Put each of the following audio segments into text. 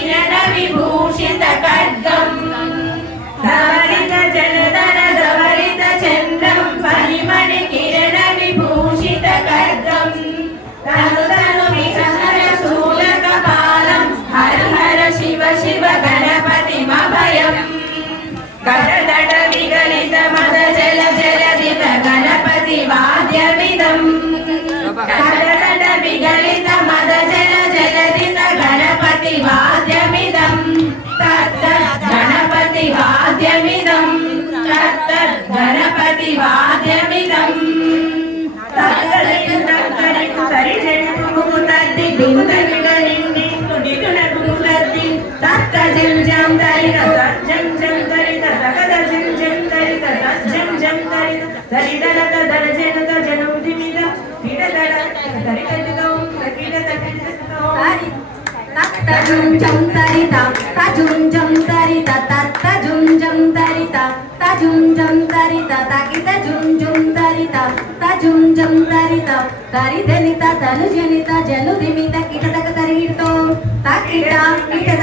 Gracias. Ganapati వాద్యమిదం తత్తరికు తత్తరికు తరిజెట్టుకు తద్ది దుగుతగిడ నిండి తుడిగునకు తద్ది తత్త జం జం తరిగ జం జం తరిగ తగద జం జం తరిగ జం జం తరిగ తరిదలక దరజనక జనుడి మీద పిడదడ తరిగదిగో తగిడ తజుం జం తరిత తజుం జం తరిత తత్త జం తరిత తజుం జం తరిత తగిత జుం జుం తరిత తజుం జం తరిత తరిదనిత తను జనిత జను దిమిత కిటతక తరిగిడతో తకిట కిటతక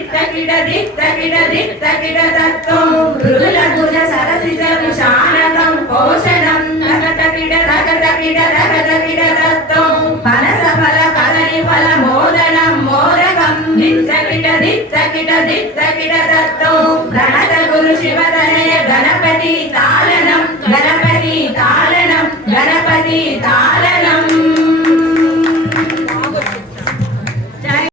దిత్తగిడ దిత్తగిడ దిత్తగిడ తత్తో మృదుల భుజ సరసిజ విశానకం పోషణం తగదగిడ తగదగిడ తగదగిడ తత్తో పనస ఫల కదలి ఫల మోదనం మోదకం దిత్తగిడ దిత్తగిడ దిత్తగిడ ప్రణత గురు గణపతి తాళనం గణపతి